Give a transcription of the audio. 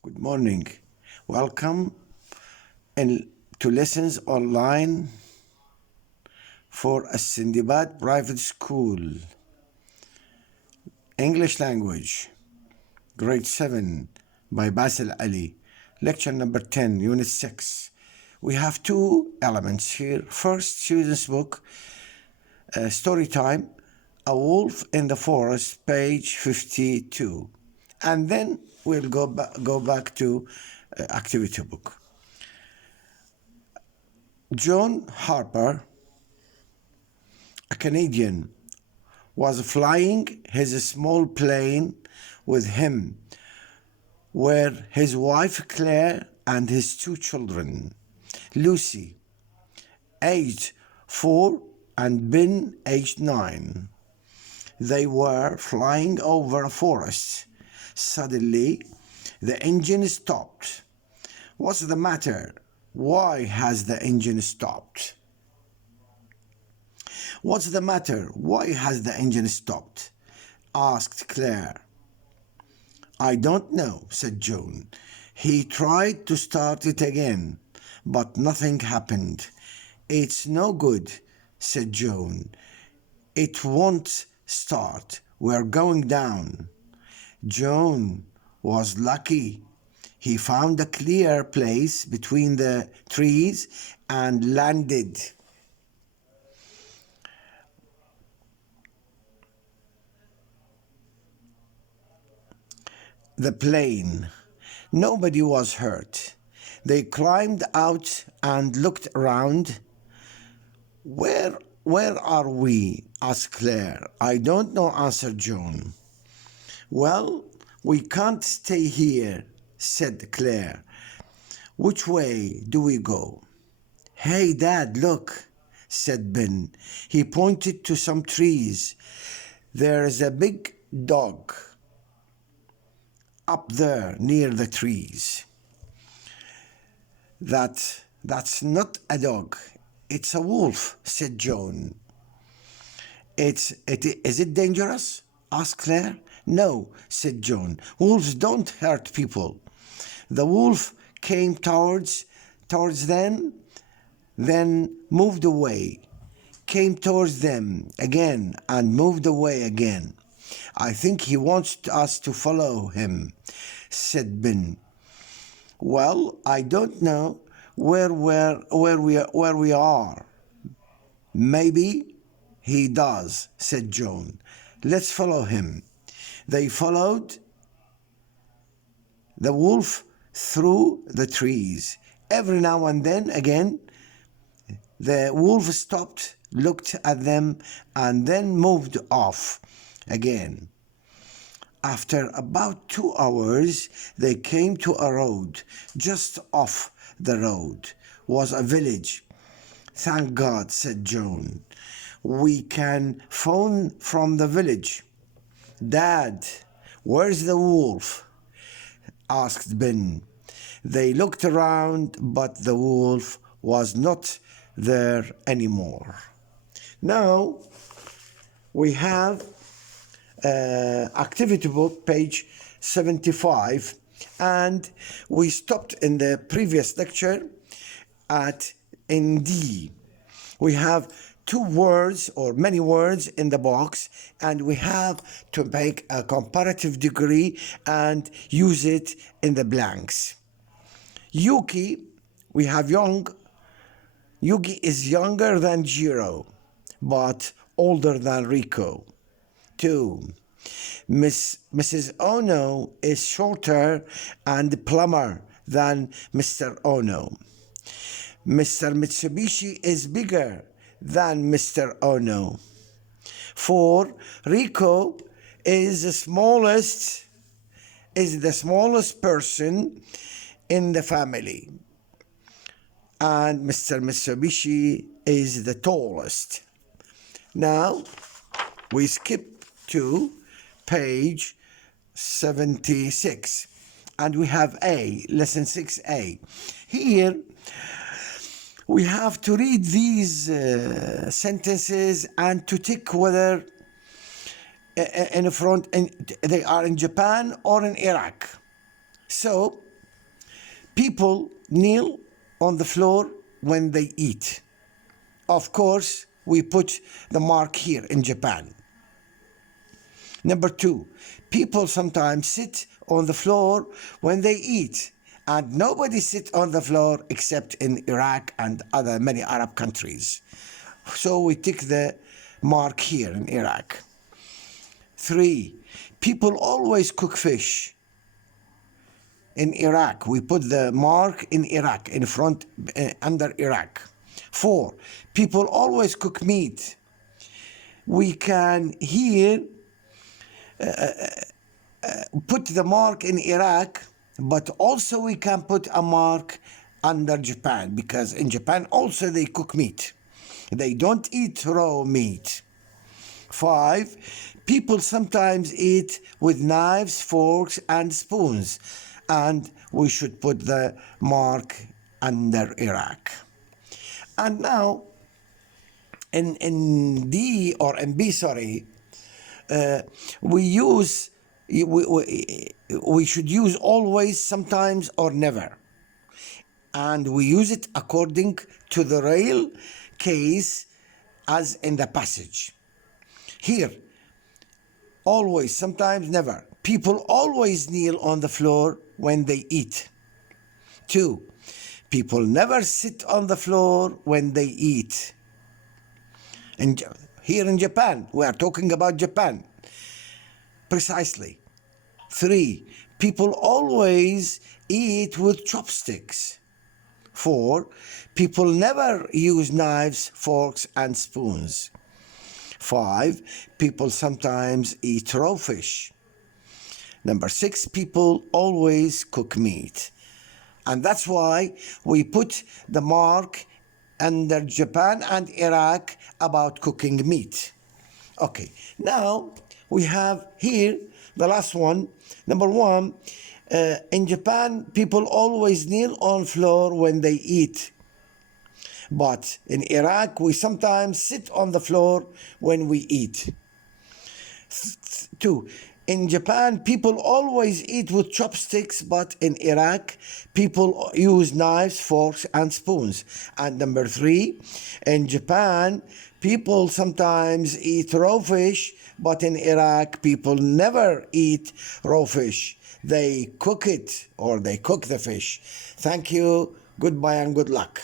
Good morning. Welcome to lessons online for a Sindibad Private School. English language, grade 7 by Basil Ali. Lecture number 10, unit 6. We have two elements here. First, student's book, Storytime, A Wolf in the Forest, page 52. And then we'll go back to activity book. John Harper, a Canadian, was flying his small plane. With him were his wife Claire and his two children, Lucy, aged 4, and Ben, aged 9. They were flying over a forest. Suddenly, the engine stopped. What's the matter? Why has the engine stopped? What's the matter? Why has the engine stopped? Asked Claire. I don't know, said John. He tried to start it again, but nothing happened. It's no good, said John. It won't start. We're going down. John was lucky. He found a clear place between the trees and landed. The plane. Nobody was hurt. They climbed out and looked around. Where are we? Asked Claire. I don't know, answered John. Well, we can't stay here, said Claire. Which way do we go? Hey, Dad, look, said Ben. He pointed to some trees. There's a big dog up there near the trees. That's not a dog. It's a wolf, said John. Is it dangerous? Asked Claire. No, said John. Wolves don't hurt people. The wolf came towards them, then moved away, came towards them again and moved away again. I think he wants us to follow him, said Ben. Well, I don't know where we are. Maybe he does, said John. Let's follow him. They followed the wolf through the trees. Every now and then again, the wolf stopped, looked at them, and then moved off again. After about 2 hours, they came to a road. Just off the road was a village. Thank God, said John. We can phone from the village. Dad, where's the wolf? Asked Ben. They looked around, but the wolf was not there anymore. Now we have activity book, page 75, and we stopped in the previous lecture at ND. We have 2 words or many words in the box, and we have to make a comparative degree and use it in the blanks. Yuki, we have young. Yuki is younger than Jiro, but older than Rico. 2. Mrs. Ono is shorter and plumber than Mr. Ono. Mr. Mitsubishi is bigger than Mr. Ono. 4. Rico is the smallest person in the family, and Mr. Mitsubishi is the tallest. Now we skip to page 76, and we have lesson 6A. Here we have to read these sentences and to tick whether they are in Japan or in Iraq. So People kneel on the floor when they eat. Of course, we put the mark here in Japan. Number 2, people sometimes sit on the floor when they eat, and nobody sit on the floor except in Iraq and other many Arab countries. So we tick the mark here in Iraq. 3, people always cook fish. In Iraq, we put the mark in Iraq, in front, under Iraq. 4, people always cook meat. We can here put the mark in Iraq, but also we can put a mark under Japan, because in Japan also they cook meat. They don't eat raw meat. 5, people sometimes eat with knives, forks, and spoons, and we should put the mark under Iraq. And now, in D or in B, sorry, we should use always, sometimes, or never, and we use it according to the real case as in the passage. Here, always, sometimes, never. People always kneel on the floor when they eat. 2, people never sit on the floor when they eat. And here in Japan, we are talking about Japan. Precisely. 3, people always eat with chopsticks. 4, people never use knives, forks, and spoons. 5, people sometimes eat raw fish. Number 6, people always cook meat. And that's why we put the mark under Japan and Iraq about cooking meat. Okay, now we have here the last one. Number 1, in Japan, people always kneel on floor when they eat. But in Iraq, we sometimes sit on the floor when we eat. 2, in Japan, people always eat with chopsticks, but in Iraq, people use knives, forks, and spoons. And number 3, in Japan, people sometimes eat raw fish, but in Iraq, people never eat raw fish. They cook it, or they cook the fish. Thank you, goodbye, and good luck.